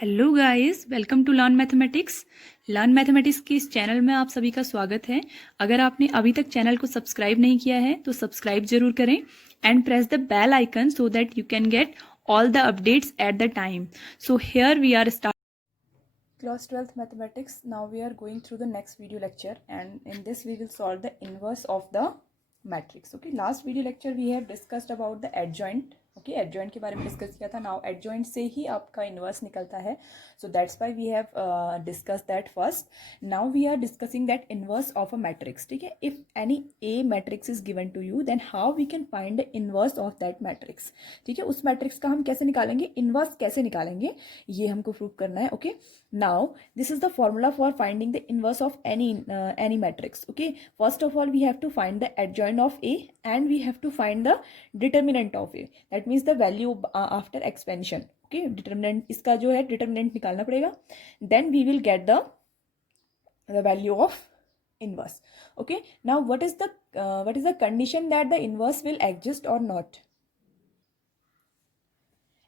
Hello guys, welcome to learn mathematics के इस channel में आप सभी का स्वागत है। अगर आपने अभी तक चैनल को सब्सक्राइब नहीं किया है तो सब्सक्राइब जरूर करें and press the bell icon so that you can get all the updates at the time. So here we are starting class 12th mathematics. Now we are going through the next video lecture, and in this we will solve the inverse of the matrix. Okay, last video lecture we have discussed about the adjoint. Okay, adjoint के बारे में discuss किया था. Now adjoint से ही आपका inverse निकलता है, so that's why we have discuss that first. Now we are discussing that inverse of a matrix. ठीक है, if any A matrix is given to you then how we can find the inverse of that matrix. ठीक है, उस matrix का हम कैसे निकालेंगे, inverse कैसे निकालेंगे, ये हमको प्रूव करना है. Okay, now this is the formula for finding the inverse of any matrix. Okay, first of all we have to find the adjoint of A and we have to find the determinant of A, that means the value after expansion. Okay, determinant इसका जो है determinant निकालना पड़ेगा, then we will get the value of inverse. Okay, now what is the condition that the inverse will exist or not?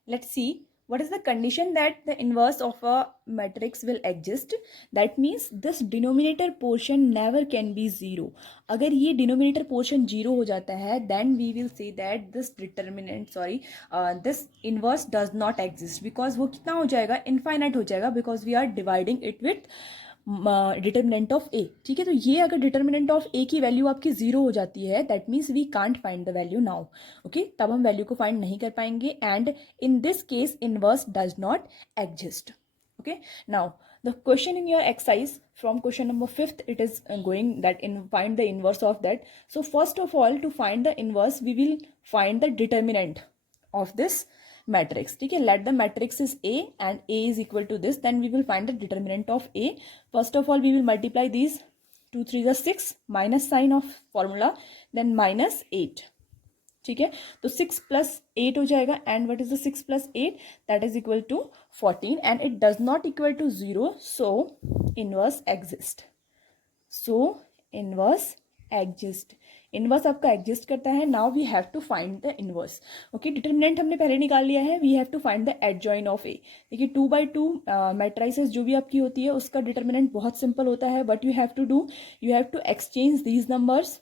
Let's see. What is the condition that the inverse of a matrix will exist? That means this denominator portion never can be zero. अगर ये denominator portion zero हो जाता है then we will say that this inverse does not exist, because वो कितना हो जाएगा, infinite हो जाएगा, because we are dividing it with determinant of A. ठीक है, तो ये अगर डिटर्मिनेंट ऑफ ए की वैल्यू आपकी जीरो हो जाती है that means we can't find the value now. Okay, तब हम वैल्यू को फाइंड नहीं कर पाएंगे and in this case inverse does not exist. Okay, now the question in your exercise from question number 5th, it is going that find the inverse of that. So first of all, to find the inverse we will find the determinant of this matrix. ठीक है, let the matrix is A and A is equal to this, then we will find the determinant of A. First of all we will multiply these 2 3 is 6, minus sign of formula, then minus 8. ठीक है, तो 6 plus 8 हो जाएगा and what is the 6 plus 8, that is equal to 14 and it does not equal to 0, so inverse exist. So inverse exist, inverse आपका exist करता है. Now we have to find the inverse. Okay, determinant हमने पहले निकाल लिया है, we have to find the adjoint of A. देखिए 2/2 matrices जो भी आपकी होती है उसका डिटर्मिनेंट बहुत सिंपल होता है. But you have to do, you have to exchange these numbers.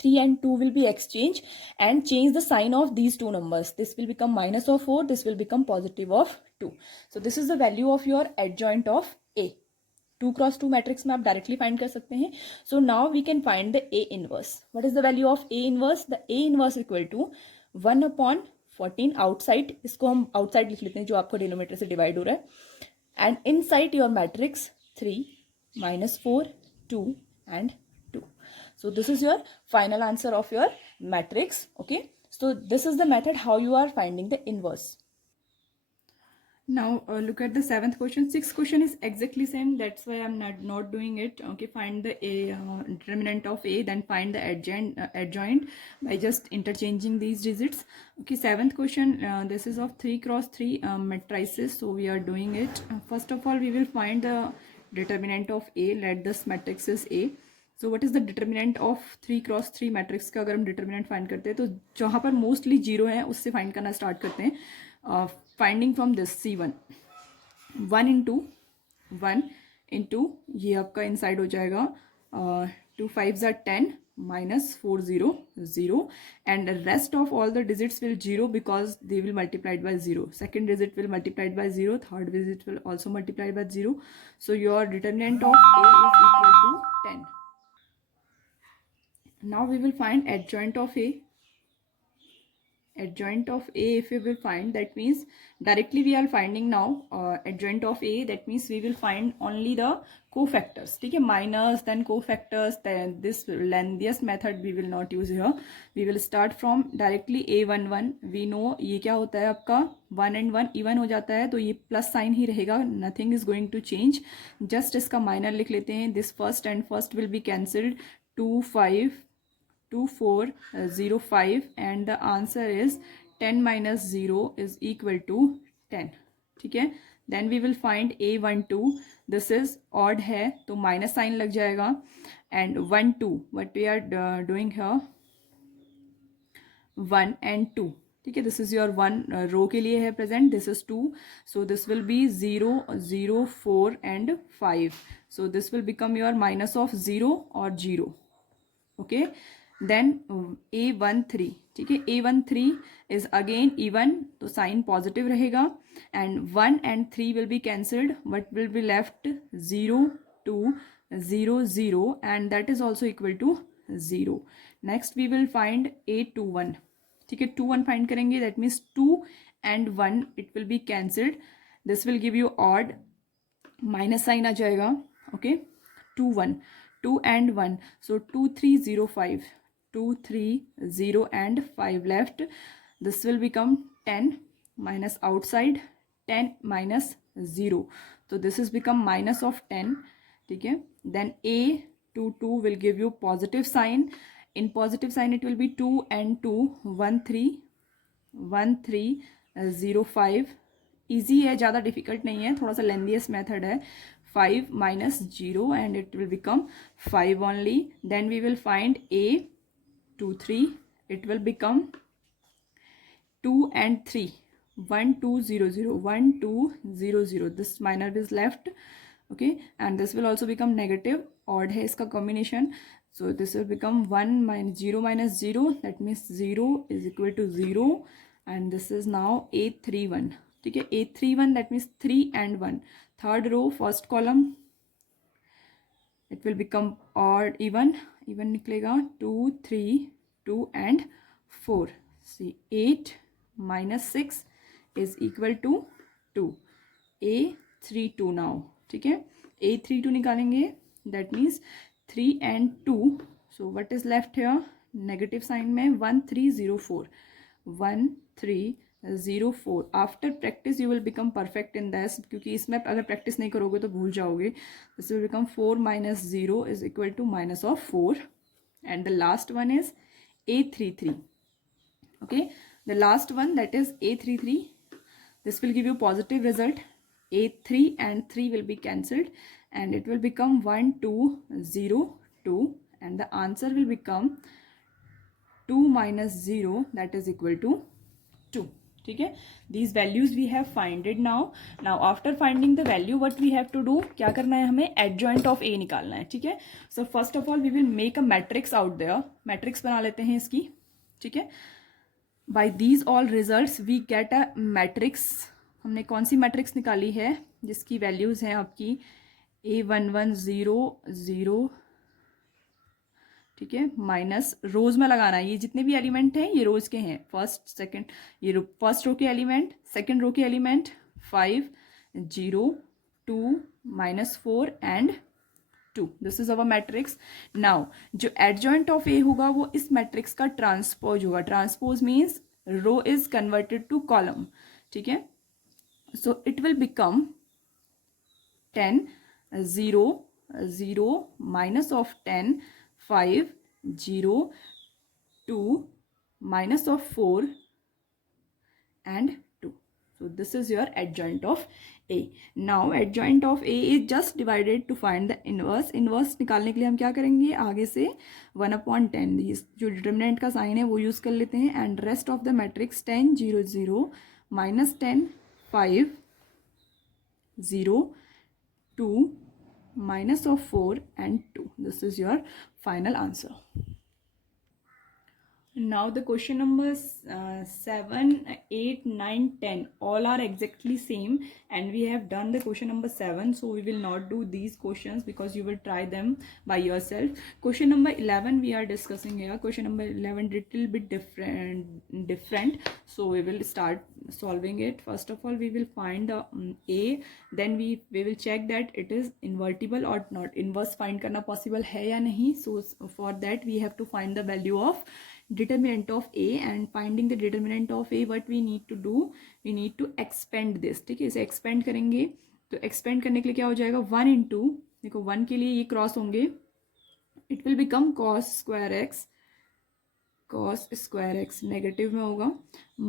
3 and 2 will be exchanged and change the sign of these two numbers. This will become minus of 4, this will become positive of 2. So this is the value of your adjoint of A. 2 cross 2 matrix में आप directly find कर सकते हैं. So now we can find the A inverse. What is the value of A inverse? The A inverse equal to 1/14 outside, इसको हम outside लिख लेते हैं जो आपको denominator से divide हो रहा है, and inside your matrix 3, -4, 2 and 2. So this is your final answer of your matrix. Okay, so this is the method how you are finding the inverse. Now look at the 7th question. 6th question is exactly same, that's why I'm not doing it. Okay, find the determinant of A, then find the adjoint by just interchanging these digits. Okay, 7th question, this is of 3 cross 3 matrices, so we are doing it. First of all we will find the determinant of A. Let this matrix is A. So what is the determinant of 3 cross 3 matrix का अगर हम determinant find करते हैं तो जहाँ पर mostly zero है उससे फाइंड करना स्टार्ट करते हैं. Finding from this C1, 1 into ये आपका इनसाइड हो जाएगा 2 5s are 10 -4 0 0 and rest of all the digits will 0 because they will multiplied by 0. Second digit will multiplied by 0, third digit will also multiplied by 0. So your determinant of A is equal to 10. Now we will find adjoint of A. Adjoint of A, if we will find, that means directly we are finding now adjoint of A, that means we will find only the cofactors. ठीक है, minus then cofactors, then this lengthiest method we will not use here. We will start from directly A11. we know ये क्या होता है आपका 1 and 1 even हो जाता है तो ये प्लस साइन ही रहेगा, nothing is going to change. just इसका माइनर लिख लेते हैं. this first and first will be cancelled. 2 5 2 4 0 5 and the answer is 10 minus 0 is equal to 10. ठीक है, then we will find A12. this is odd है तो minus sign लग जाएगा and 1 2 what we are doing here 1 and 2. ठीक है, this is your one row के लिए है present, this is 2, so this will be 0 0 4 and 5, so this will become your minus of 0 और 0. ओके, देन A13, ठीक है, A13 इज अगेन इवन, तो sign positive रहेगा, and 1 and 3 will be cancelled, what will be left 0 2 0 0 and that is also equal to 0. Next we will find A21, ठीक है, 2 1 find करेंगे, that means 2 and 1 it will be cancelled, this will give you odd, minus sign आ जाएगा. Okay, 2 1 2 and 1, so 2 3 0 5, 2 3 0 and 5 left, this will become 10 minus outside 10 minus 0, so this is become minus of 10. ठीक है, then A22 will give you positive sign, in positive sign it will be 2 and 2 1 3 1 3 0 5, easy है, ज़्यादा difficult नहीं है, थोड़ा सा lengthiest method है. 5 minus 0 and it will become 5 only. Then we will find A23, it will become 2 and 3, 1 2 0 0 1 2 0 0, this minor is left. Okay, and this will also become negative, odd है इसका combination, so this will become 1 minus 0 minus 0, that means 0 is equal to 0, and this is now A31. ठीक है, A31 that means 3 and 1, third row first column it will become odd, even निकलेगा, 2 3 2 and 4, see 8 minus 6 is equal to 2, A32 now. ठीक है, A32 निकालेंगे, that means 3 and 2, so what is left here, negative sign में 1 3 0 4, 1 3 0 4. After practice you will become perfect in this, क्योंकि इसमें अगर practice नहीं करोगे तो भूल जाओगे. This will become 4 minus 0 is equal to minus of 4, and the last one is A33. okay, the last one, that is A33, this will give you positive result, A3 and 3 will be cancelled and it will become 1 2 0 2, and the answer will become 2 minus 0, that is equal to 2. ठीक है, these values we have finded now. Now after finding the value what we have to do, क्या करना है हमें, adjoint of A निकालना है. ठीक है, so first of all we will make a matrix out there, matrix बना लेते हैं इसकी. ठीक है, by these all results we get a matrix. हमने कौन सी मैट्रिक्स निकाली है जिसकी वैल्यूज़ हैं आपकी A11 0 0, ठीक है, माइनस रोज में लगाना है, ये जितने भी एलिमेंट हैं ये रोज के हैं, फर्स्ट सेकंड, ये फर्स्ट रो के एलिमेंट, सेकंड रो के element, 5 0 2 -4 and 2, this is our matrix. Now जो एडजॉइंट ऑफ ए होगा वो इस मैट्रिक्स का ट्रांसपोज होगा. Transpose means row is converted to column. ठीक है, so it will become 10 0 0 minus of 10 5 0 2 minus of 4 and 2. So this is your adjoint of A. Now adjoint of A is just divided to find the inverse. Inverse निकालने के लिए हम क्या करेंगे, आगे से 1/10 जो डिटर्मिनेंट का साइन है वो यूज़ कर लेते हैं, and rest of the matrix 10 0 0 -10 5 0 2 minus of 4 and 2. This is your final answer. Now the question numbers 7 8 9 10 all are exactly same, and we have done the question number 7, so we will not do these questions because you will try them by yourself. Question number 11 we are discussing here. Question number 11 little bit different, so we will start solving it. First of all we will find the A, then we will check that it is invertible or not. Inverse find करना possible है या नहीं, so for that we have to find the value of determinant of A, and finding the determinant of A what we need to do, we need to expand this. ठीक है, इसे expand करेंगे तो expand करने के लिए क्या हो जाएगा, 1 into, देखो 1 के लिए ये क्रॉस होंगे, it will become cos square x negative में होगा,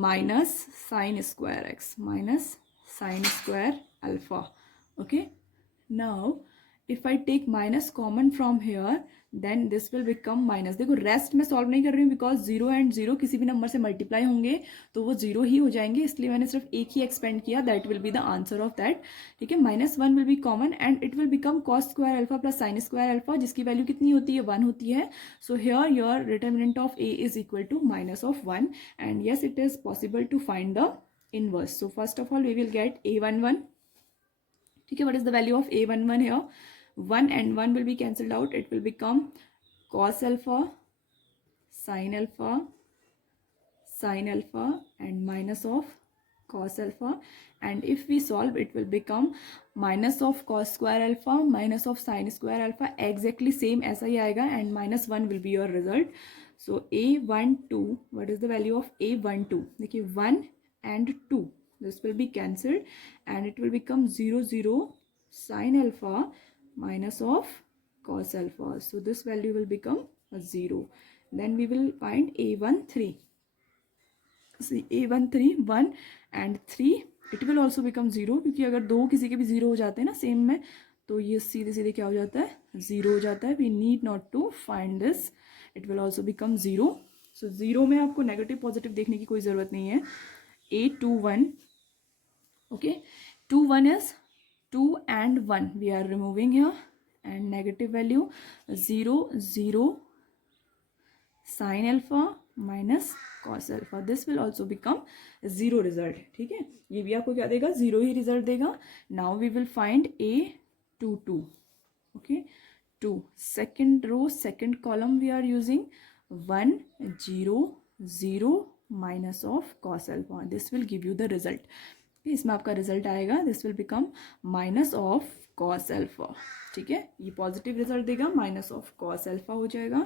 minus sin square x minus sin square alpha. Okay, now if I take minus common from here then this will become minus. देखो rest में solve नहीं कर रही हूँ because zero and zero किसी भी नंबर से मल्टीप्लाई होंगे तो वो जीरो ही हो जाएंगे, इसलिए मैंने सिर्फ एक ही एक्सपेंड किया. That will be the answer of that. ठीक है, -1 will be common and it will become cos square alpha plus sine square alpha, जिसकी वैल्यू कितनी होती है, 1 होती है. So here your determinant of A is equal to -1 and yes it is possible to find the inverse. So first of all we will get a11. ठीक है, what is the value of a11 here? 1 and 1 will be cancelled out. It will become cos alpha, sin alpha, sin alpha and minus of cos alpha. And if we solve, it will become minus of cos square alpha minus of sin square alpha. Exactly same ऐसा ही आएगा and -1 will be your result. So a12, what is the value of a12? देखिए 1 and 2. This will be cancelled and it will become 0 0 sin alpha minus of cos alpha. So this value will become a 0. Then we will find a13. See a13 1 and 3 it will also become 0 क्योंकि अगर दो किसी के भी 0 हो जाते हैं ना सेम में तो ये सीधे सीधे क्या हो जाता है, 0 हो जाता है. We need not to find this. It will also become 0. So 0 में आपको नेगेटिव पॉजिटिव देखने की कोई ज़रूरत नहीं है. a21. Okay, 2 1 is 2 and 1 we are removing here and negative value 0 0 sin alpha minus cos alpha. This will also become 0 result. ठीक है, ये भी आपको क्या देगा, 0 ही रिजल्ट देगा. Now we will find a22. Okay, 2 second row second column we are using 1 0 0 minus of cos alpha. This will give you the result. इसमें आपका रिजल्ट आएगा this will become minus of cos alpha. ठीक है, ये positive result देगा, minus of cos alpha हो जाएगा.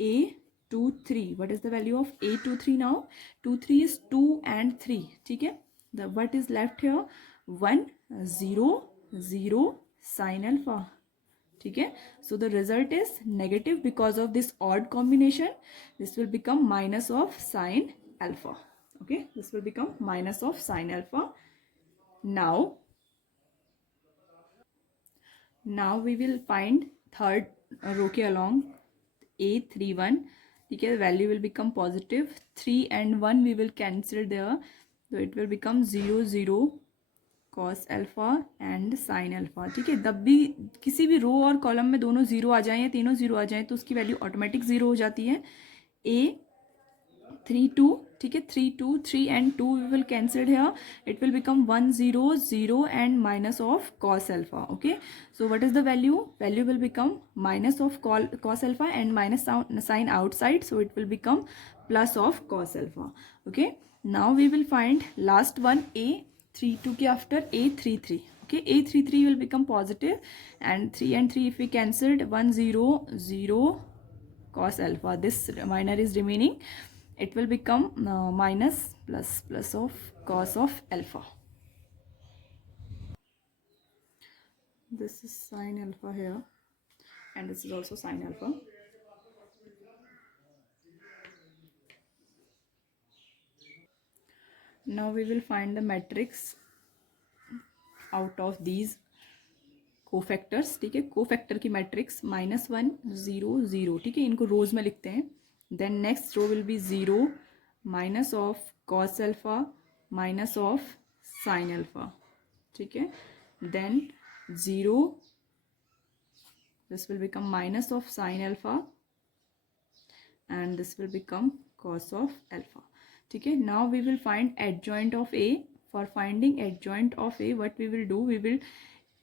a23, what is the value of a23 now? 23 is 2 and 3. ठीक है, the what is left here 1 0 0 sign alpha. ठीक है, so the result is negative because of this odd combination. This will become minus of sine alpha. Okay, this will become minus of sin alpha. Now we will find third row के along a31. ठीक है, value will become positive. 3 and 1 we will cancel there, so it will become 0 0 cos alpha and sin alpha. ठीक है, तब भी किसी भी रो और कॉलम में दोनों जीरो आ जाएं या तीनों जीरो आ जाएं तो उसकी वैल्यू ऑटोमेटिक जीरो हो जाती है. a32. ठीक है, 3 2 3 and 2 we will cancel here. It will become 1 0 0 and minus of cos alpha. Okay, so what is the value? Value will become minus of cos alpha and minus sign outside, so it will become plus of cos alpha. Okay, now we will find last one a32 के after a33. Okay, a33 will become positive and 3 and 3 if we cancelled 1 0 0 cos alpha. This minor is remaining. It will become minus plus of cos of alpha. This is sin alpha here and this is also sin alpha. Now we will find the matrix out of these cofactors. ठीक है, cofactor की matrix -1 0 0. ठीक है, इनको रोज में लिखते हैं. Then next row will be 0 minus of cos alpha minus of sine alpha. ठीक है, then 0 this will become minus of sine alpha and this will become cos of alpha. ठीक है, now we will find adjoint of A. For finding adjoint of A what we will do, we will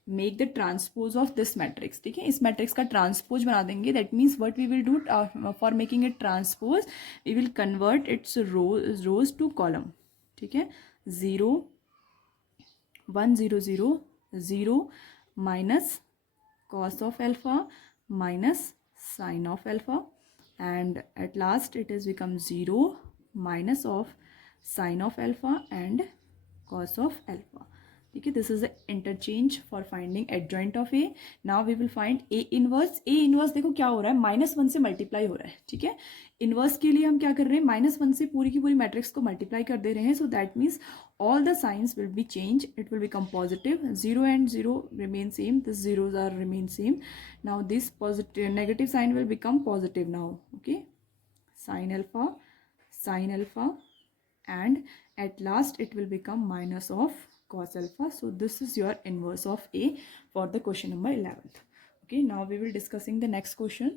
make the transpose of this matrix. ठीक है, इस matrix का transpose बना देंगे. That means what we will do for making it transpose, we will convert its rows to column. ठीक है, 0 1 0 0 0 minus cos of alpha minus sine of alpha and at last it is become 0 minus of sine of alpha and cos of alpha. ठीक है, this is the interchange for finding adjoint of A. Now we will find A inverse. A inverse देखो क्या हो रहा है, -1 से multiply हो रहा है. ठीक है, इनवर्स के लिए हम क्या कर रहे हैं, -1 से पूरी की पूरी मैट्रिक्स को मल्टीप्लाई कर दे रहे हैं. So that means all the signs will be changed, it will become positive. 0 and 0 remain same, the zeros are remain same. Now this positive negative sign will become positive now. Okay, sin alpha, and at last it will become minus of cos alpha. So this is your inverse of A for the question number 11th. Okay, now we will discussing the next question.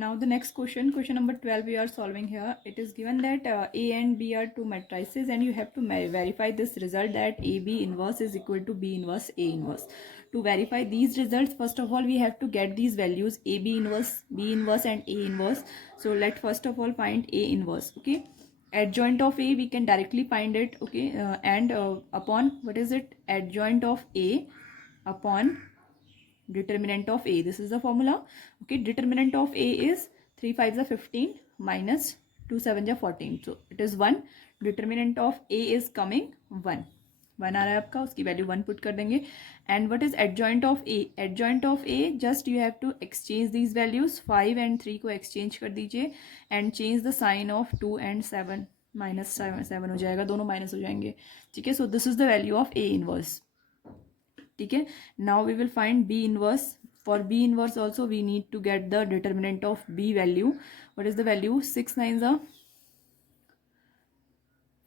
Now the next question number 12 we are solving here. It is given that A and B are two matrices and you have to verify this result that AB inverse is equal to B inverse A inverse. To verify these results, first of all we have to get these values AB inverse, B inverse and A inverse. So let first of all find A inverse. Okay, adjoint of A we can directly find it. Okay, and upon what is it, adjoint of A upon determinant of A. This is the formula. Okay, determinant of A is 3 5s are 15 minus 2 7s are 14. So it is 1. Determinant of A is coming 1. 1 आ रहा है आपका, उसकी value 1 put कर देंगे. And what is adjoint of A? Adjoint of A just you have to exchange these values. 5 and 3 को exchange कर दीजिए and change the sign of 2 and 7. -7 हो जाएगा, दोनों माइनस हो जाएंगे. ठीक है, so this is the value of A inverse. ठीक है, now we will find B inverse. For B inverse also we need to get the determinant of B value. What is the value? 6 9s are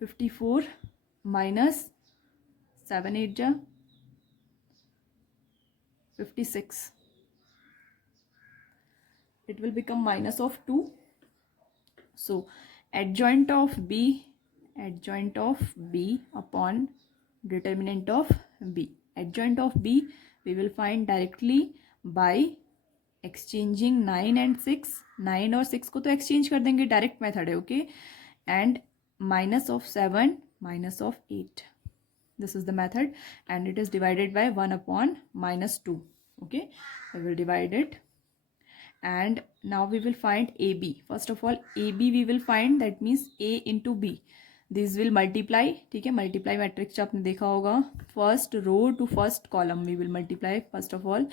54 minus 7 8s are 56. It will become minus of 2. So adjoint of B upon determinant of B. Adjoint of B we will find directly by exchanging 9 and 6. 9 और 6 को तो exchange कर देंगे, direct method है. Okay, and minus of 7 minus of 8. This is the method and it is divided by 1 upon -2. Okay, I will divide it and now we will find AB. First of all AB we will find, that means A into B. This will multiply. ठीक है, multiply matrix आपने देखा होगा. First row to first column we will multiply. First of all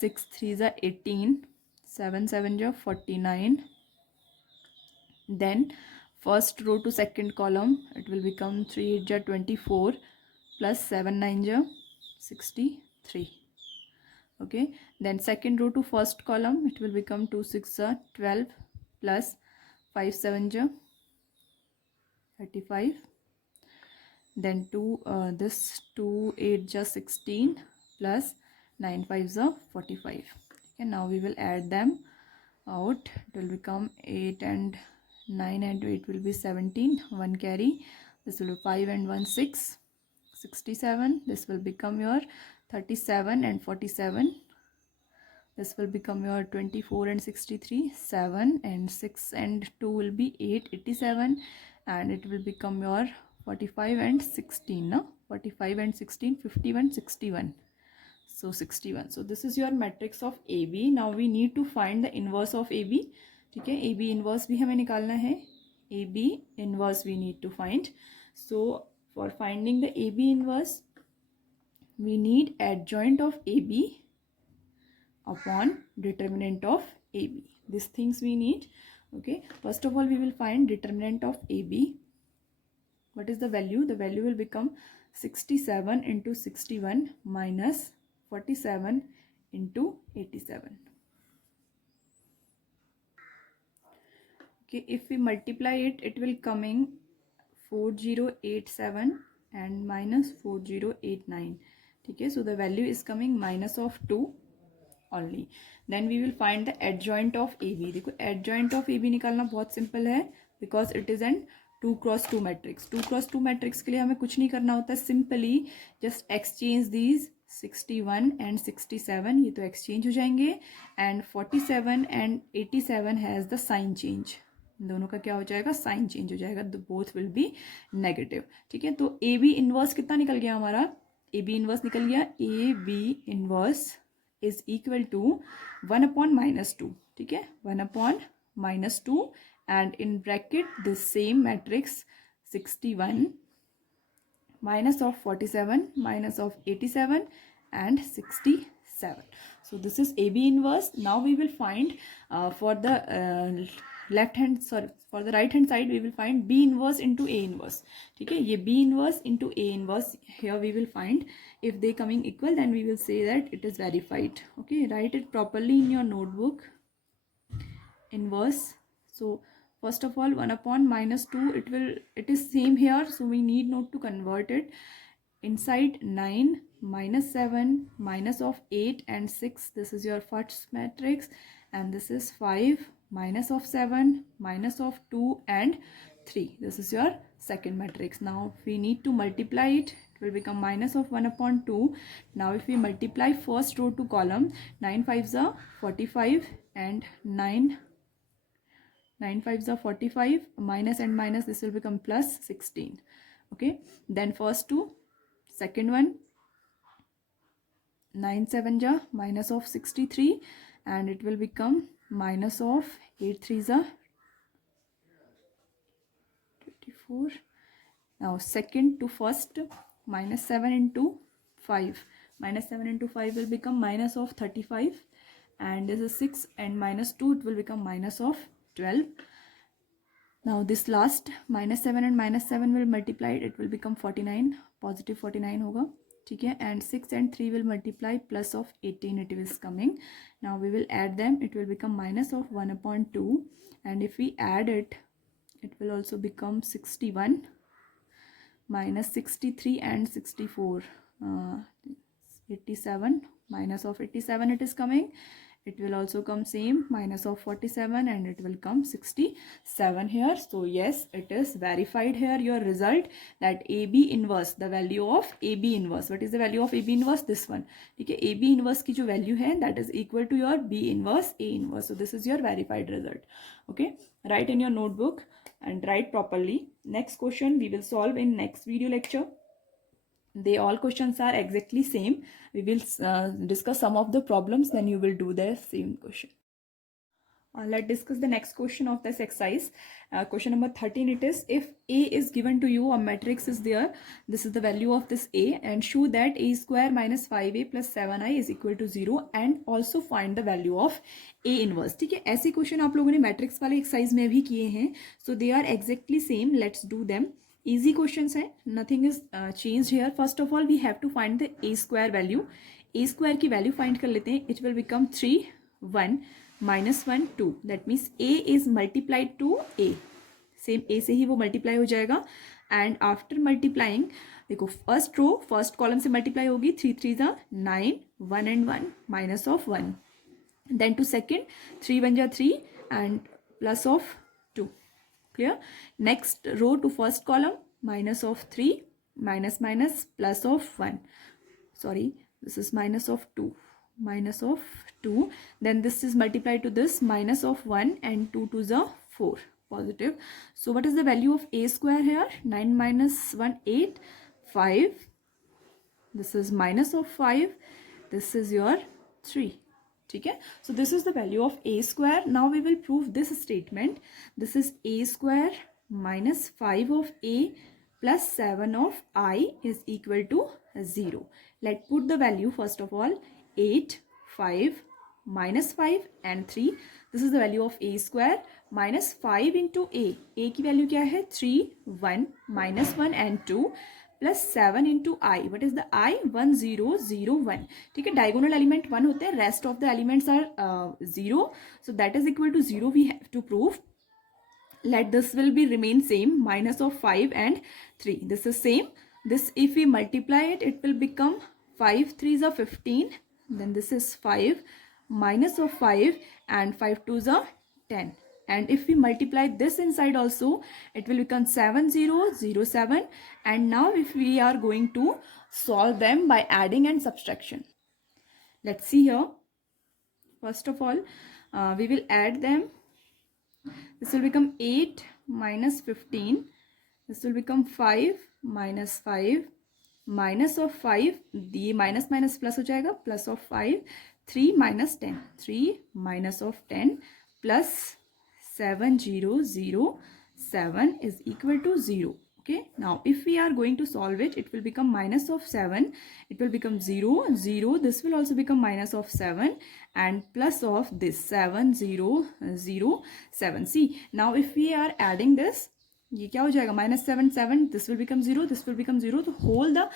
6 3s are 18, 7 7s are 49. Then first row to second column it will become 3 8s are 24 plus 7 9s are 63. Okay, then second row to first column it will become 2 6s are 12 plus 5 7s are 35. Then 2 8s are 16 plus 9 5s are 45. Okay, now we will add them out. It will become 8 and 9 and 8 will be 17. 1 carry. This will be 5 and 1 6. 67. This will become your 37 and 47. This will become your 24 and 63. 7 and 6 and 2 will be 8 87 and it will become your 45 and 16. No? 45 and 16 51 61. So 61. So this is your matrix of AB. Now we need to find the inverse of AB. ठीक है, AB inverse भी हमें निकालना है. AB inverse we need to find. So for finding the AB inverse we need adjoint of AB upon determinant of AB. These things we need. Okay, first of all we will find determinant of AB. What is the value? The value will become 67 into 61 minus 47 into 87. Okay, if we multiply it, it will coming 4087 and minus 4089. Okay, so the value is coming minus of 2 only. Then we will find the adjoint of AB. देखो adjoint of AB निकालना बहुत simple है because it is an 2 cross 2 matrix. 2 cross 2 matrix के लिए हमें कुछ नहीं करना होता, simply just exchange these 61 and 67. ये तो exchange हो जाएंगे and 47 and 87 has the sign change. दोनों का क्या हो जाएगा, साइन चेंज हो जाएगा. Both will be negative. ठीक है, तो ए बी इनवर्स कितना निकल गया हमारा? ए बी इनवर्स निकल गया, A B inverse is equal to 1 upon -2. ठीक है, 1 upon -2 and in bracket the same matrix 61 minus of 47, minus of 87 and 67. So this is AB inverse. Now we will find for the for the right hand side we will find B inverse into A inverse. ठीक है, ये B inverse into A inverse here we will find. If they coming equal, then we will say that it is verified. Okay, write it properly in your notebook. Inverse. So first of all, 1 upon minus 2, it is same here, so we need not to convert it. Inside 9 minus 7 minus of 8 and 6, this is your first matrix, and this is 5 minus of 7 minus of 2 and 3, this is your second matrix. Now we need to multiply it. It will become minus of 1 upon 2. Now if we multiply first row to column, 9 5s are 45 and 9 5s are 45, minus and minus, this will become plus 16. Okay, then first two, second one, 9 7 ja minus of 63, and it will become minus of 8 3s are 24. Now second to first, minus 7 into 5, minus 7 into 5 will become minus of 35, and this is 6, and minus 2, it will become minus of 12. Now this last minus 7 and minus 7 will multiply, it will become 49, positive 49 होगा, ठीक है, and 6 and 3 will multiply, plus of 18 it is coming. Now we will add them, it will become minus of 1 upon 2, and if we add it, it will also become 61 minus 63 and 64, 87, minus of 87 it is coming. It will also come same, minus of 47, and it will come 67 here. So yes, it is verified here, your result, that AB inverse, the value of AB inverse. What is the value of AB inverse? This one. ठीक है, AB inverse की जो value है, that is equal to your B inverse A inverse. So this is your verified result. Okay, write in your notebook and write properly. Next question we will solve in next video lecture. They all questions are exactly same. We will discuss some of the problems, then you will do the same question. Let's discuss the next question of this exercise. Question number 13 it is, if A is given to you, a matrix is there, this is the value of this A, and show that A square minus 5A plus 7I is equal to 0, and also find the value of A inverse. ठीक है, ऐसे question आप लोगों ने matrix वाले exercise में भी किए हैं, so they are exactly same. Let's do them. Easy questions है, nothing is changed here. First of all we have to find the A square value. A square की value find कर लेते हैं. It will become 3 1 minus 1 2. That means A is multiplied to A. Same A से ही वो multiply हो जाएगा. And after multiplying, देखो first row first column से multiply होगी. 3 3s are 9, 1 and 1 minus of 1. Then to second, 3 1 ja 3 and plus of 2. Clear? Next row to first column, minus of 3, minus minus, plus of 1. Sorry, this is minus of 2, minus of 2. Then this is multiplied to this, minus of 1, and 2 to the 4, positive. So what is the value of A square here? 9 minus 1 8, 5. This is minus of 5. This is your 3. ठीक है, so this is the value of A square. Now we will prove this statement. This is A square minus 5 of A plus 7 of I is equal to 0. Let's put the value first of all. 8 5 minus 5 and 3. This is the value of A square. Minus 5 into A. A की value क्या है? 3 1 minus 1 and 2. Plus 7 into I. What is the आई? 1 0 0 1. ठीक है, diagonal element 1 होते हैं, rest of the elements are 0. So that is equal to 0. We have to prove. Let this will be remain same, minus of 5 and 3. This is same. This if we multiply it, it will become 5 3s are 15. Then this is 5 minus of 5 and 5 2s are 10. And if we multiply this inside also, it will become 7 0 0 7. And now if we are going to solve them by adding and subtraction, let's see here. First of all, we will add them. This will become 8 minus 15. This will become 5 minus 5 minus of 5. The minus minus plus हो जाएगा, plus of 5. 3 minus 10. 3 minus of 10 plus 7 0 0 7 is equal to 0. Okay, now if we are going to solve it, it will become minus of 7, it will become 0 0, this will also become minus of 7 and plus of this 7 0 0 7. See, now if we are adding this, ये क्या हो जाएगा, minus 7 7, this will become 0, this will become 0, तो whole the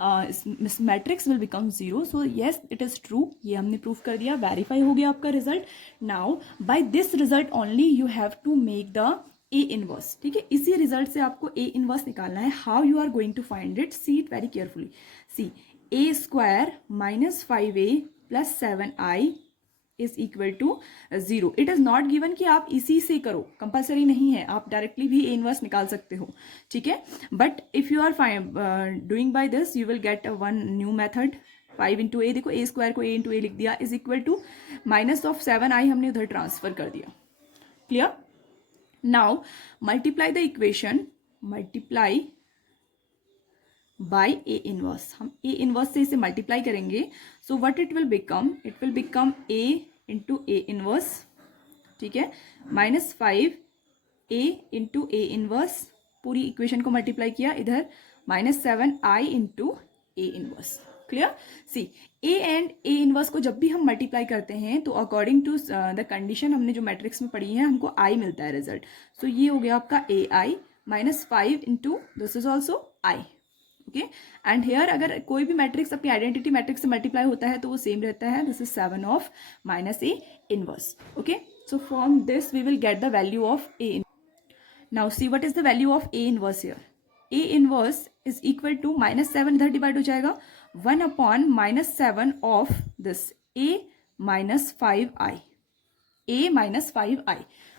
matrix will become 0. So yes it is true, ये हमने proof कर दिया, verify हो गया आपका result. Now by this result only you have to make the A inverse. ठीक है, इसी रिजल्ट से आपको ए इनवर्स निकालना है. How you are going to find it, see it very carefully. See, A square minus 5a plus 7i is equal to 0. It is not given कि आप इसी से करो, कंपल्सरी नहीं है, आप डायरेक्टली भी ए इनवर्स निकाल सकते हो. ठीक है, but if you are doing by this you will get one new method. 5 into A, देखो ए स्क्वायर को ए इंटू ए लिख दिया, is equal to minus of 7i हमने उधर ट्रांसफर कर दिया. Clear. Now multiply the equation, multiply by A inverse. हम A inverse से इसे मल्टीप्लाई करेंगे. So what it will become, it will become A into A inverse. ठीक है, minus 5 A into A inverse, पूरी इक्वेशन को मल्टीप्लाई किया, इधर minus 7i into A inverse. Clear. See, A and A inverse को जब भी हम मल्टीप्लाई करते हैं तो अकॉर्डिंग टू द कंडीशन हमने जो मैट्रिक्स में पढ़ी है हमको आई मिलता है रिजल्ट. सो ये हो गया आपका A I minus 5 into this is also I. Okay, and here अगर कोई भी मैट्रिक्स अपनी आइडेंटिटी मैट्रिक्स से मल्टीप्लाई होता है तो वो सेम रहता है. This is 7 of minus A inverse. Okay, so from this we will get the value of A. Now see what is the value of A inverse here. A inverse is equal to minus 7 इधर divide हो जाएगा, 1 upon minus 7 of this A minus 5i, A minus 5i.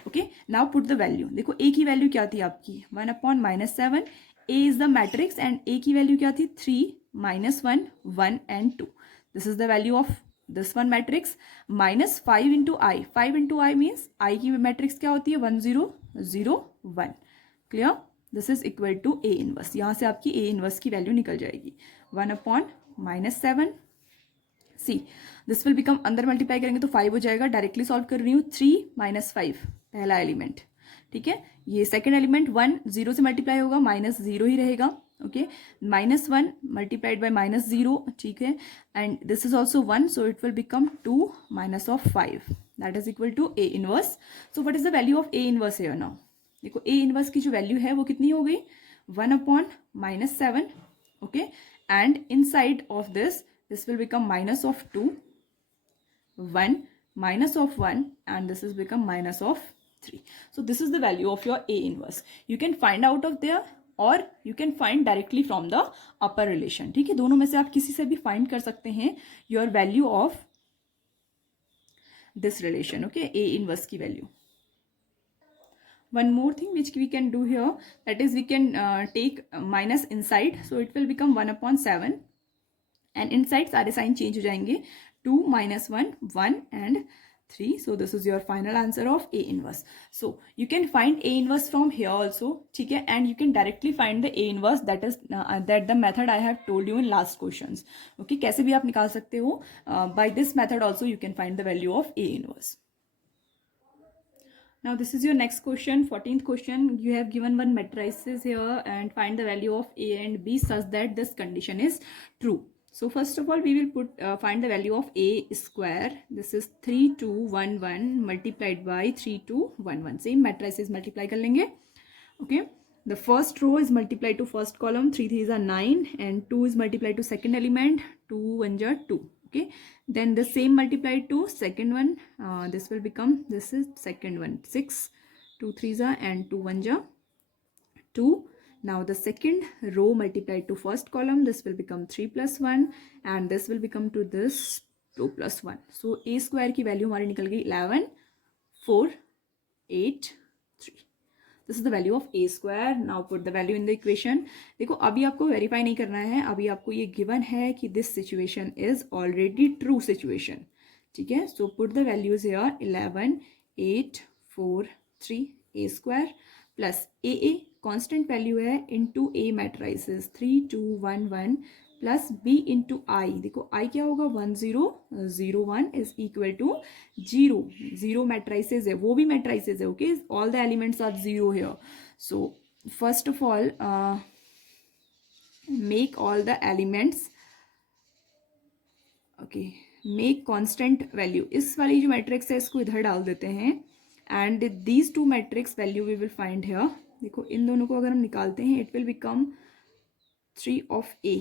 Okay, now put the value. देखो A की value क्या थी आपकी, 1 upon minus 7. A is the matrix and A की value क्या थी, 3 minus 1 1 and 2. This is the value of this one matrix. minus 5 into I, 5 into I means I की matrix क्या होती है, 1 0 0 1. Clear. This is equal to A inverse. यहाँ से आपकी A inverse की वैल्यू निकल जाएगी, 1 upon minus 7. See, this will become, अंदर मल्टीप्लाई करेंगे तो 5 हो जाएगा, डायरेक्टली सॉल्व कर रही हूँ. 3 minus 5 पहला एलिमेंट. ठीक है, ये सेकेंड एलिमेंट 1 0 से मल्टीप्लाई होगा, माइनस 0 ही रहेगा. Okay, minus 1 multiplied by minus 0. ठीक है, and this is also 1, so it will become 2 minus of 5, that is equal to A inverse. So what is the value of A inverse here now. देखो A inverse की जो value है वो कितनी हो गई, 1 upon minus 7. Okay, and in side of this will become minus of 2, 1 minus of 1, and this is become minus of 3. So this is the value of your A inverse. You can find out of there or you can find directly from the upper relation. ठीक है, दोनों में से आप किसी से भी find कर सकते हैं your value of this relation. Okay, A inverse की value. One more thing which we can do here, that is we can take minus inside, so it will become 1 upon 7. And inside सारे sign change हो जाएंगे, 2 minus 1 1 and 3. So this is your final answer of A inverse. So you can find A inverse from here also. ठीक है, and you can directly find the A inverse, that is that the method I have told you in last questions. Okay, कैसे भी आप निकाल सकते हो. By this method also you can find the value of A inverse. Now this is your next question, 14th question. You have given one matrices here and find the value of A and B such that this condition is true. So first of all we will put find the value of A square. This is 3211 multiplied by 3211. Same matrices multiply कर लेंगे. Okay, the first row is multiplied to first column, 3 3s are 9 and 2 is multiplied to second element, 2 1s are 2. Okay, then the same multiplied to second one, this will become, this is second one, 6, 2 3s are and 2 1s are 2. Now the second row multiplied to first column, this will become 3 plus 1 and this will become to this 2 plus 1. So A square की value हमारी निकल गई 11 4 8 3. This is the value of A square. Now put the value in the equation. देखो अभी आपको verify नहीं करना है, अभी आपको ये गिवन है कि this situation is already true situation. ठीक है, so put the values here, 11 8 4 3 A square plus A constant value है इनटू ए मैट्राइसेस 3 2 1 1 प्लस बी इंटू आई. देखो आई क्या होगा, 1 0 0 1 इज इक्वल टू 0 मैट्राइसेस है, वो भी मैट्राइसेस है. Okay, all the elements are 0 here. सो first of all make all the elements, okay, make constant value, इस वाली जो मैट्रिक्स है इसको इधर डाल देते हैं and these two matrix value we will find here. देखो इन दोनों को अगर हम निकालते हैं it will become 3 of A.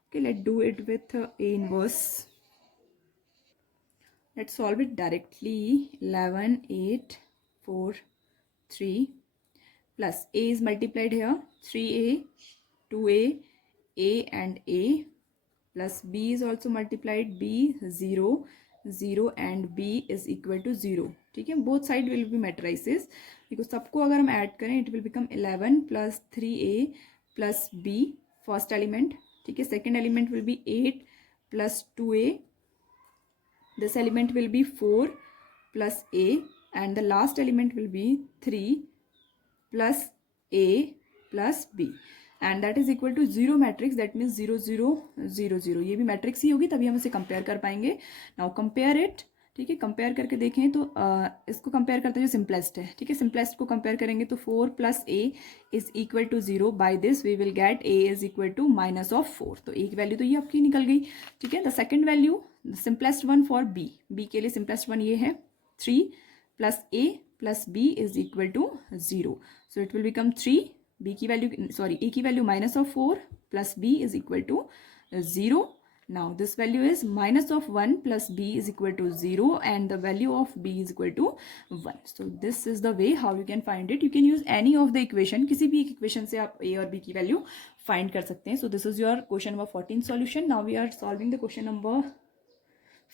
Okay, let do it with A inverse, let's solve it directly। 11 8 4 3 plus a is multiplied here, 3a 2a a and a plus b is also multiplied, b 0 0 and b is equal to 0। ठीक है, both side will be matrices। देखो सबको अगर हम add करें it will become 11 plus 3a plus b first element. ठीक है, second element will be 8 plus 2a, this element will be 4 plus a and the last element will be 3 plus a plus b and that is equal to 0 matrix, that means 0 0 0 0। ये भी matrix ही होगी तभी हम इसे compare कर पाएंगे। Now compare it. ठीक है, कंपेयर करके देखें तो इसको कंपेयर करते हैं जो सिंपलेस्ट है। ठीक है, सिंपलेस्ट को कंपेयर करेंगे तो 4 plus A is equal to 0। By this we will get A is equal to minus of 4। तो एक वैल्यू तो ये आपकी निकल गई। ठीक है, the second value simplest one for B, B के लिए सिंपलेस्ट वन ये है 3 plus A plus B is equal to 0। So it will become 3, B की वैल्यू सॉरी ए की value minus of 4 plus B is equal to 0। Now this value is minus of 1 plus b is equal to 0 and the value of b is equal to 1। So this is the way how you can find it। You can use any of the equation, किसी भी एक equation से आप a और b की value find कर सकते हैं। So this is your question number 14 solution। Now we are solving the question number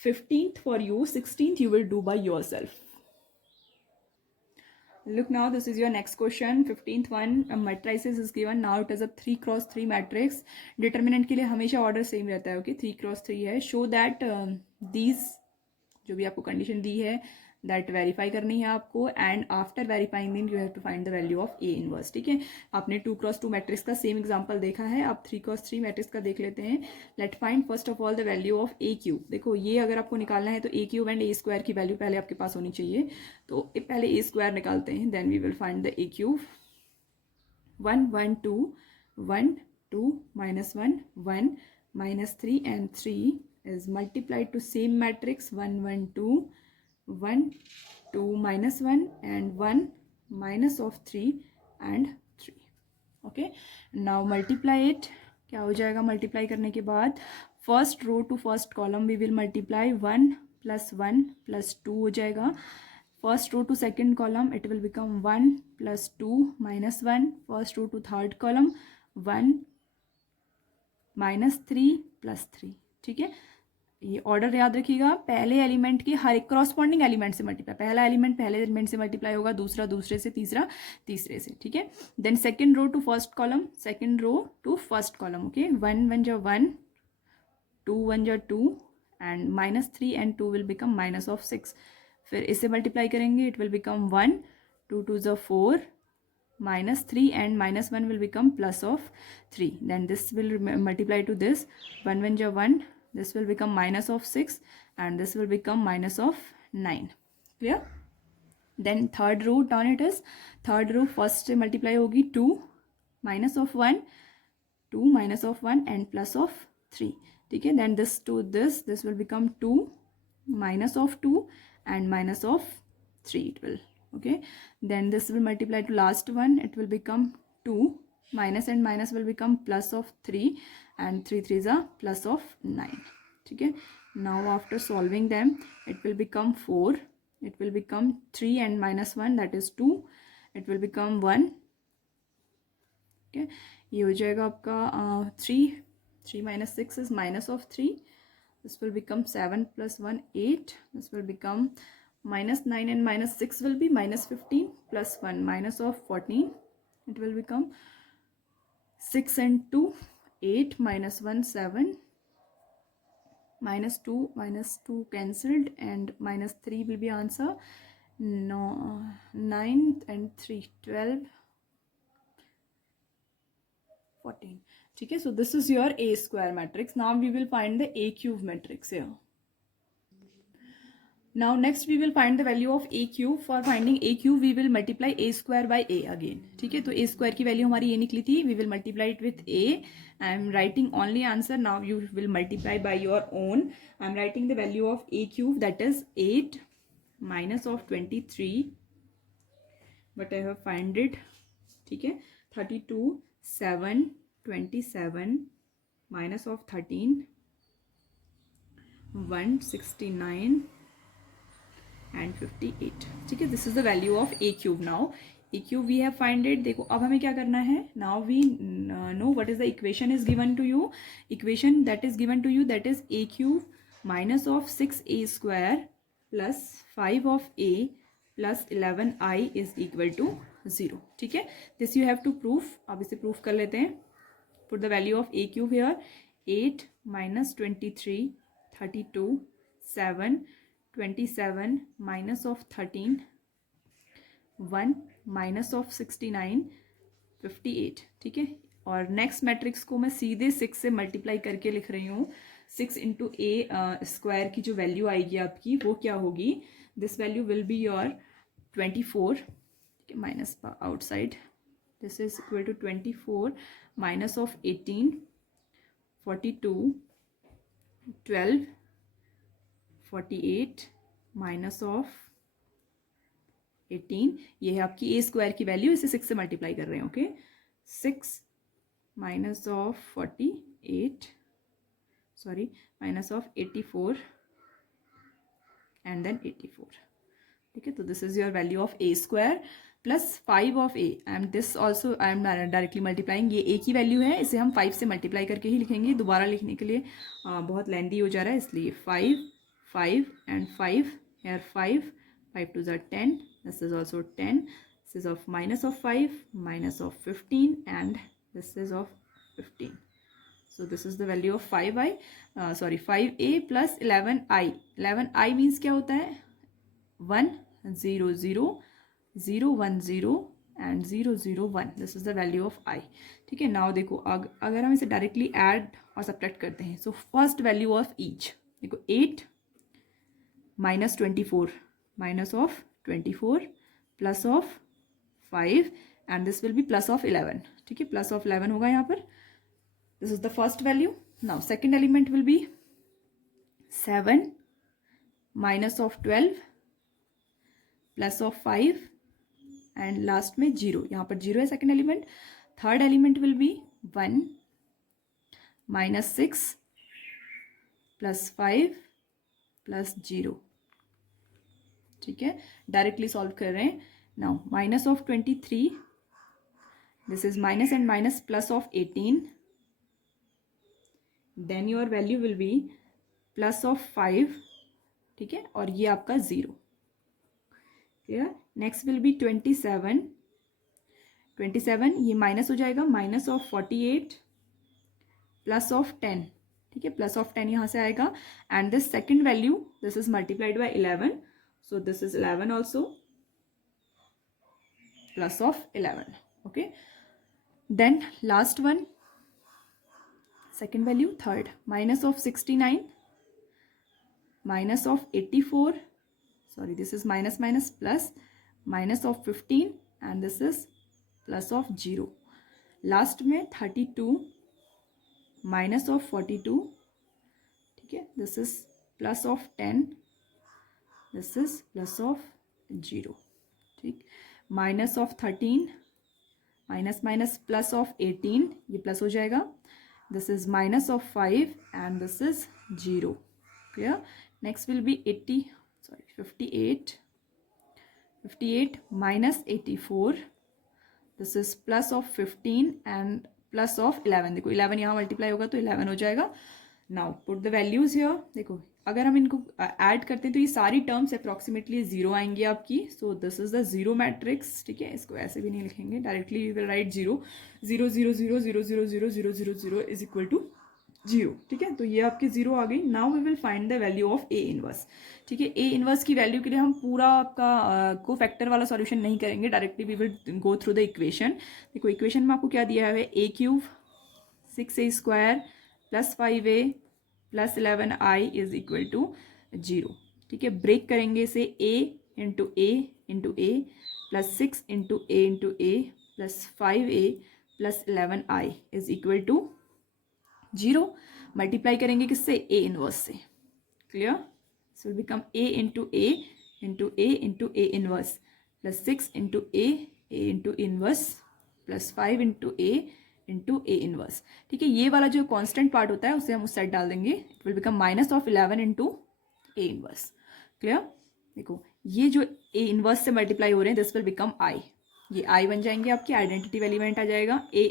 15th for you, 16th you will do by yourself। Look now, this is your next question, 15th one। matrices is given, now it is a 3x3 matrix। determinant के लिए हमेशा order same रहता है। Okay, 3x3 है। show that these, जो भी आपको condition दी है दैट वेरीफाई करनी है आपको and after verifying then you have to find the value of A inverse. ठीक है, आपने 2x2 मैट्रिक्स का सेम एग्जांपल देखा है, आप 3x3 मैट्रिक्स का देख लेते हैं। Let find first of all the value of A cube. देखो ये अगर आपको निकालना है तो ए क्यूब एंड ए स्क्वायर की वैल्यू पहले आपके पास होनी चाहिए। तो पहले ए स्क्वायर निकालते हैं, then we will find the A cube. 1 1 2 1 2 minus 1 1 minus 3 and 3 is multiplied to same matrix 1 1 2 1 2 minus 1 and 1 minus of 3 and 3। Okay, now multiply it. क्या हो जाएगा मल्टीप्लाई करने के बाद? First row to first column we will multiply 1 plus 2 हो जाएगा। First row to second column it will become 1 plus 2 minus 1। First row to third column 1 minus 3 plus 3। ठीक है, ये ऑर्डर याद रखिएगा, पहले एलिमेंट की हर एक करॉस्पॉन्डिंग एलिमेंट से मल्टीप्लाई, पहला एलिमेंट पहले एलिमेंट से मल्टीप्लाई होगा, दूसरा दूसरे से, तीसरा तीसरे से। ठीक है, then second row to first column, second row to first column. Okay, 1 1 जा 1 2 1 जा 2 and minus 3 and 2 will become minus of 6। फिर इसे मल्टीप्लाई करेंगे इट विल बिकम 1 2 2 जा 4 minus 3 and minus 1 will become plus of 3। then this will multiply to this 1 1 ja 1, this will become minus of 6 and this will become minus of 9। clear? then third row turn it is, third row first से multiply होगी 2 minus of 1 2 minus of 1 and plus of 3। ठीक है, then this to this will become 2 minus of 2 and minus of 3 it will। okay, then this will multiply to last one, it will become 2 minus and minus will become plus of 3 and 3 3 is a plus of 9। ठीक है, now after solving them it will become 4, it will become 3 and minus 1 that is 2, it will become 1। okay, ये हो जाएगा आपका 3 minus 6 is minus of 3, this will become 7 plus 1 8, this will become minus 9 and minus 6 will be minus 15 plus 1 minus of 14, it will become 6 and 2 8 minus 1 7 minus 2 cancelled and minus 3 will be answer। no 9 and 3 12 14। ठीक है, so this is your A square matrix। now we will find the A cube matrix here। Now next we will find the value of a cube. For finding a cube we will multiply a square by a again. ठीक है, तो a square की value हमारी ये निकली थी. We will multiply it with a. I am writing only answer. Now you will multiply by your own. I am writing the value of a cube, that is 8 minus of 23. But I have find it. ठीक है, 32, 7, 27 minus of 13, 169 and 58. ठीक है, this is the value of A cube. Now A cube we have find it. देखो अब हमें क्या करना है. Now we know what is the equation is given to you. Equation that is given to you, that is A cube minus of 6a square plus 5 of a plus 11i is equal to 0. ठीक है, this you have to proof. अब इसे proof कर लेते हैं. Put the value of A cube here. 8 minus 23, 32, 7, 27 minus of 13, 1 minus of 69, 58. ठीक है, और नेक्स्ट मैट्रिक्स को मैं सीधे 6 से मल्टीप्लाई करके लिख रही हूँ. 6 इंटू ए स्क्वायर की जो वैल्यू आएगी आपकी वो क्या होगी. This value will be your 24. ठीक है, minus outside. This is equal to 24 minus of 18, 42, 12, 48 minus of 18. ये है आपकी ए स्क्वायर की वैल्यू. इसे 6 से मल्टीप्लाई कर रहे हैं. Okay, 6 minus of 48, sorry, minus of 84 and then 84. ठीक है, तो this is your value of A square plus 5 of A. And this also I am directly multiplying. ये ए की वैल्यू है, इसे हम 5 से मल्टीप्लाई करके ही लिखेंगे. दोबारा लिखने के लिए बहुत लेंदी हो जा रहा है, इसलिए 5, 5 and 5. Here 5, 5 2s are 10. This is also 10. This is of minus of 5, minus of 15, and this is of 15. So this is the value of 5i. 5a plus 11i. 11i means क्या होता है. 1 0 0 0 1 0 and 0 0 1. This is the value of i. ठीक है, now देखो अगर हम इसे directly add और सब्ट्रैक्ट करते हैं. So first value of each. देखो 8 minus 24 minus of 24 plus of 5 and this will be plus of 11. ठीक है, plus of 11 होगा यहाँ पर. This is the first value. Now second element will be 7 minus of 12 plus of 5 and last में 0. यहाँ पर 0 है second element. Third element will be 1 minus 6 plus 5 plus 0. ठीक है, डायरेक्टली सॉल्व कर रहे हैं. Now minus of 23, this is minus and minus plus of 18, then your value will be plus of 5. ठीक है, और ये आपका 0. क्लियर. Next will be 27. 27 ये माइनस हो जाएगा. Minus of 48 plus of 10. ठीक है, प्लस ऑफ 10 यहाँ से आएगा. And this second value, this is multiplied by 11, so this is 11 also plus of 11. Okay, then last one, second value third, minus of 69 minus of 84, sorry this is minus minus plus, minus of 15 and this is plus of 0. Last में 32 minus of 42. ठीक है, this is plus of 10, this is plus of 0. ठीक, minus of 13, minus minus plus of 18, ये plus हो जाएगा. This is minus of 5 and this is 0. Clear. Next will be 58 minus 84, this is plus of 15 and plus of 11. देखो 11 यहाँ multiply होगा तो 11 हो जाएगा. Now put the values here. देखो अगर हम इनको ऐड करते हैं तो ये सारी टर्म्स अप्रॉक्सीमेटली 0 आएंगी आपकी. सो दिस इज द 0 मैट्रिक्स. ठीक है, इसको ऐसे भी नहीं लिखेंगे, directly we will write 0 0 0 0 0 0 0 0 0 0 is equal to 0. ठीक है, तो ये आपकी 0 आ गई. Now we will find the value of A inverse. ठीक है, ए इनवर्स की वैल्यू के लिए हम पूरा आपका को फैक्टर वाला सॉल्यूशन नहीं करेंगे, directly we will go through the equation. देखो इक्वेशन में आपको क्या दिया है, A cube 6a square plus 5a plus 11i is equal to 0. ठीक है, ब्रेक करेंगे इसे a into A plus 6 into A plus 5a plus 11i is equal to 0। Multiply करेंगे किससे, a इनवर्स से। Clear, so will become a into A into A inverse plus 6 into A into inverse plus 5 into A inverse. ठीक है, ये वाला जो constant part होता है उसे हम उस साइड डाल देंगे, it will become minus of 11 into A inverse. Clear, देखो ये जो ए इनवर्स से मल्टीप्लाई हो रहे हैं दिस विल बिकम आई, ये आई बन जाएंगे आपकी, आइडेंटिटी एलिमेंट आ जाएगा a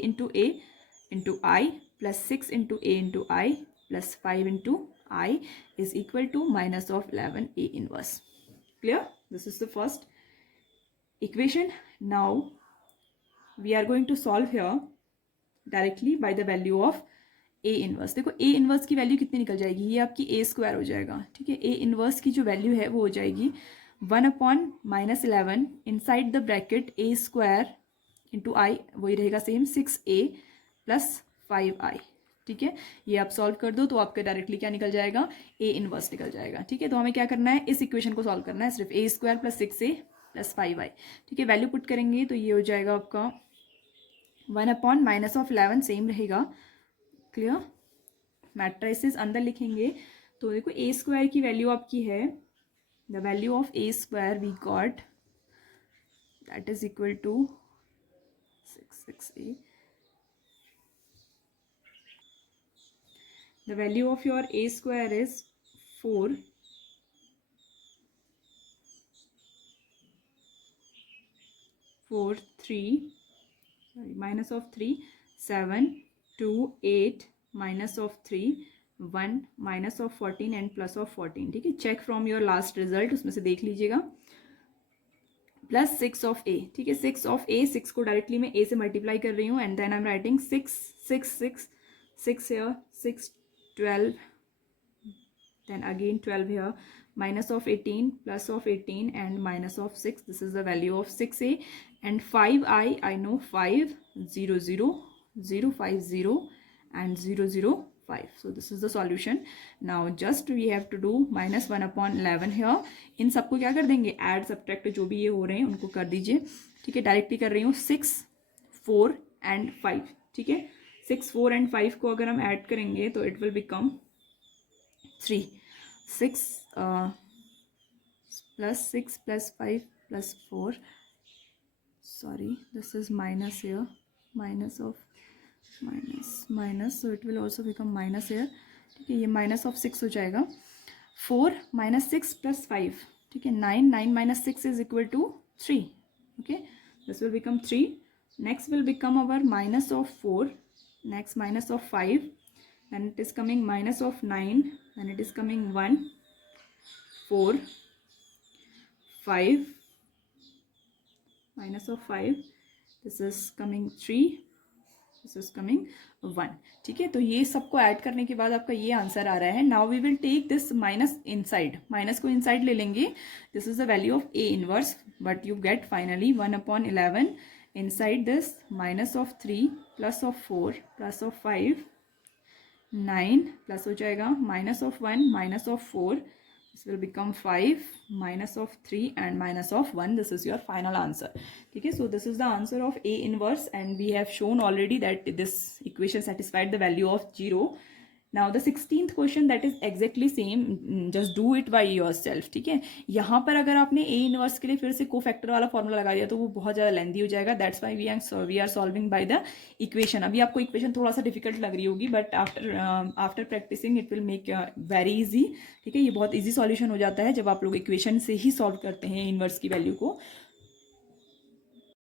into I plus 6 into I plus 5 into I is equal to minus of 11 A inverse. Clear, this is the first equation. Now we are going to solve here directly by the value of A inverse. देखो A inverse की value कितनी निकल जाएगी, ये आपकी ए square हो जाएगा। ठीक है, ए इनवर्स की जो वैल्यू है वो हो जाएगी 1/-11 inside the bracket A square into I, वही रहेगा सेम 6a प्लस 5i। ठीक है, ये आप सॉल्व कर दो तो आपका डायरेक्टली क्या निकल जाएगा, ए इनवर्स निकल जाएगा। ठीक है, तो हमें क्या करना है, इस इक्वेशन को सॉल्व करना है, सिर्फ ए square plus 6a plus 5i। ठीक है, वैल्यू पुट करेंगे तो ये हो जाएगा आपका 1/-11 सेम रहेगा। क्लियर, मैट्रिसेस अंदर लिखेंगे तो देखो ए स्क्वायर की वैल्यू आपकी है, the value of A square we got that is equal to 6a। The value of your A square is 4 3 minus of 3 7 2 8 minus of 3 1 minus of 14 and plus of 14। ठीक है, check from your last result, उसमें से देख लीजिएगा, plus 6 of A. ठीक है, 6 of ए, 6 को directly मैं ए से मल्टीप्लाई कर रही हूँ and then I am writing 6 here 6 12 then again 12 here minus of 18 plus of 18 and minus of 6, this is the value of 6a and 5i, I know 5 0 0 0 5 0 and 0 0 5, so this is the solution। now just we have to do -1/11 here, इन सबको क्या कर देंगे, add subtract जो भी ये हो रहे हैं उनको कर दीजिए। ठीक है, डायरेक्टली कर रही हूँ 6 4 and 5। ठीक है, 6 4 and 5 को अगर हम ऐड करेंगे तो it will become 3 6 plus 6 plus 5 plus 4, sorry this is minus here, minus of minus so it will also become minus here। ठीक है, ये minus of 6 हो जाएगा, 4 minus 6 plus 5। ठीक है, 9 minus 6 is equal to 3। okay, this will become 3। next will become our minus of 4, next minus of 5, and it is coming minus of 9, and it is coming 1 4 5 minus of 5, this is coming 3, this is coming 1। ठीक है, तो ये सबको add करने के बाद आपका ये आंसर आ रहा है। Now we will take this minus inside, minus को इनसाइड ले लेंगे, this is the value of A inverse, but you get finally 1/11 inside this minus of 3 plus of 4 plus of 5 9 plus हो जाएगा minus of 1 minus of 4, this will become 5 minus of 3 and minus of 1, this is your final answer। ठीक है, so this is the answer of A inverse and we have shown already that this equation satisfied the value of 0। now the 16th question that is exactly same, just do it by yourself। ठीक है, यहाँ पर अगर आपने A inverse के लिए फिर से कोफैक्टर वाला फॉर्मूला लगा दिया तो वो बहुत ज़्यादा लेंदी हो जाएगा, that's why we are solving by the equation. अभी आपको इक्वेशन थोड़ा सा डिफिकल्ट लग रही होगी but after practising it will make very easy. ठीक है, ये बहुत ईजी सॉल्यूशन हो जाता है जब आप लोग इक्वेशन से ही सॉल्व करते हैं इनवर्स की वैल्यू को।